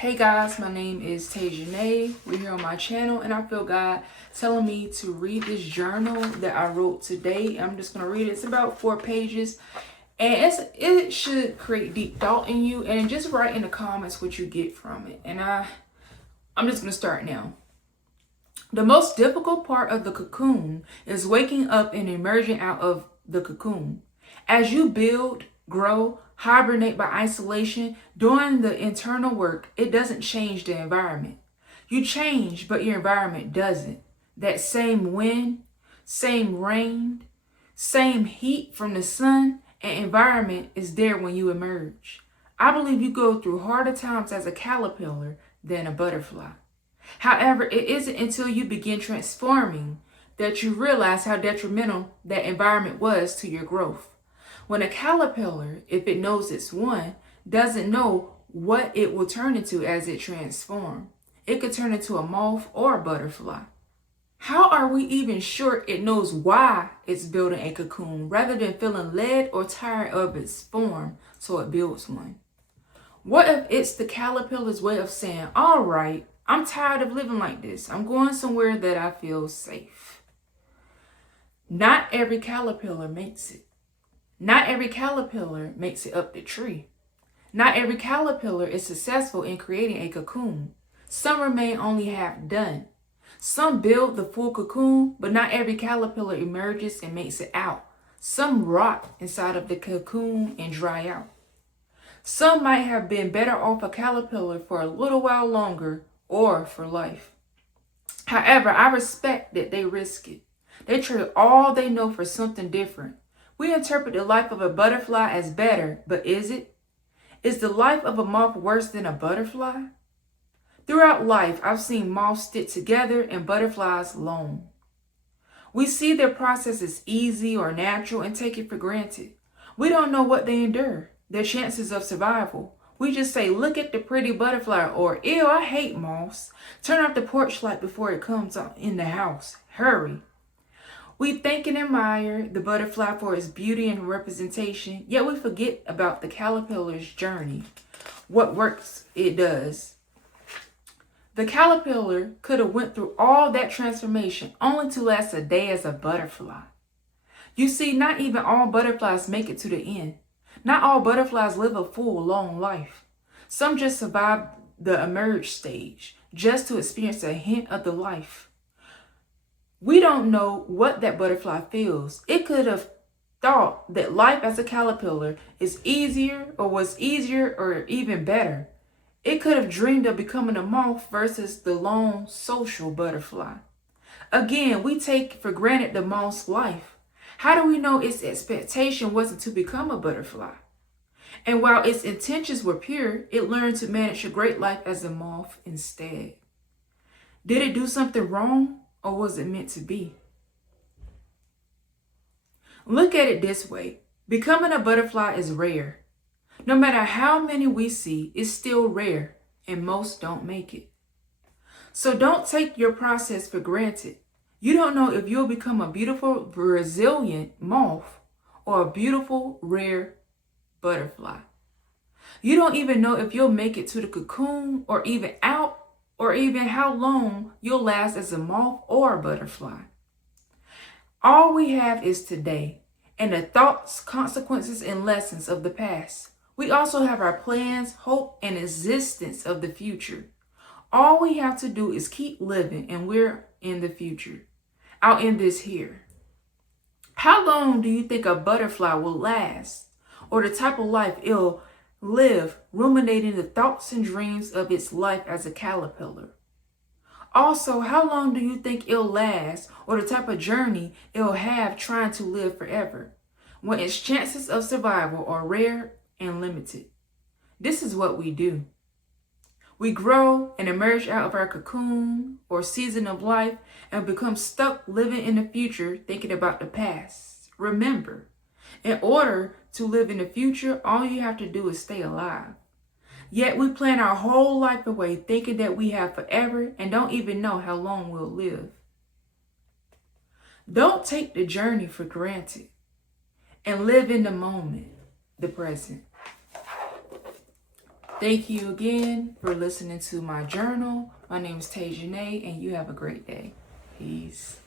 Hey guys, my name is Tajanae. We're here on my channel and I feel God telling me to read this journal that I wrote today. I'm just going to read it. It's about 4 pages and it should create deep thought in you, and just write in the comments what you get from it. And I'm just going to start now. The most difficult part of the cocoon is waking up and emerging out of the cocoon. As you build, grow, hibernate by isolation, doing the internal work, it doesn't change the environment. You change, but your environment doesn't. That same wind, same rain, same heat from the sun and environment is there when you emerge. I believe you go through harder times as a caterpillar than a butterfly. However, it isn't until you begin transforming that you realize how detrimental that environment was to your growth. When a caterpillar, if it knows it's one, doesn't know what it will turn into as it transforms, it could turn into a moth or a butterfly. How are we even sure it knows why it's building a cocoon rather than feeling led or tired of its form so it builds one? What if it's the caterpillar's way of saying, all right, I'm tired of living like this. I'm going somewhere that I feel safe. Not every caterpillar makes it. Not every caterpillar makes it up the tree. Not every caterpillar is successful in creating a cocoon. Some remain only half done. Some build the full cocoon, but not every caterpillar emerges and makes it out. Some rot inside of the cocoon and dry out. Some might have been better off a caterpillar for a little while longer or for life. However, I respect that they risk it. They trade all they know for something different. We interpret the life of a butterfly as better, but is it? Is the life of a moth worse than a butterfly? Throughout life, I've seen moths stick together and butterflies alone. We see their process as easy or natural and take it for granted. We don't know what they endure, their chances of survival. We just say, look at the pretty butterfly, or ew, I hate moths. Turn off the porch light before it comes in the house. Hurry. We thank and admire the butterfly for its beauty and representation, yet we forget about the caterpillar's journey, what works it does. The caterpillar could have went through all that transformation only to last a day as a butterfly. You see, not even all butterflies make it to the end. Not all butterflies live a full, long life. Some just survive the emerge stage, just to experience a hint of the life. We don't know what that butterfly feels. It could have thought that life as a caterpillar is easier or was easier or even better. It could have dreamed of becoming a moth versus the lone social butterfly. Again, we take for granted the moth's life. How do we know its expectation wasn't to become a butterfly? And while its intentions were pure, it learned to manage a great life as a moth instead. Did it do something wrong, or was it meant to be? Look at it this way. Becoming a butterfly is rare. No matter how many we see, it's still rare, and most don't make it. So don't take your process for granted. You don't know if you'll become a beautiful, resilient moth or a beautiful, rare butterfly. You don't even know if you'll make it to the cocoon or even out, or even how long you'll last as a moth or a butterfly. All we have is today and the thoughts, consequences, and lessons of the past. We also have our plans, hope, and existence of the future. All we have to do is keep living, and we're in the future. I'll end this here. How long do you think a butterfly will last, or the type of life it'll live, ruminating the thoughts and dreams of its life as a caterpillar? Also, how long do you think it'll last, or the type of journey it'll have trying to live forever, when its chances of survival are rare and limited? This is what we do. We grow and emerge out of our cocoon or season of life and become stuck living in the future, thinking about the past. Remember, in order to live in the future, all you have to do is stay alive. Yet we plan our whole life away thinking that we have forever and don't even know how long we'll live. Don't take the journey for granted and live in the moment, the present. Thank you again for listening to my journal. My name is Tajanae, and you have a great day. Peace.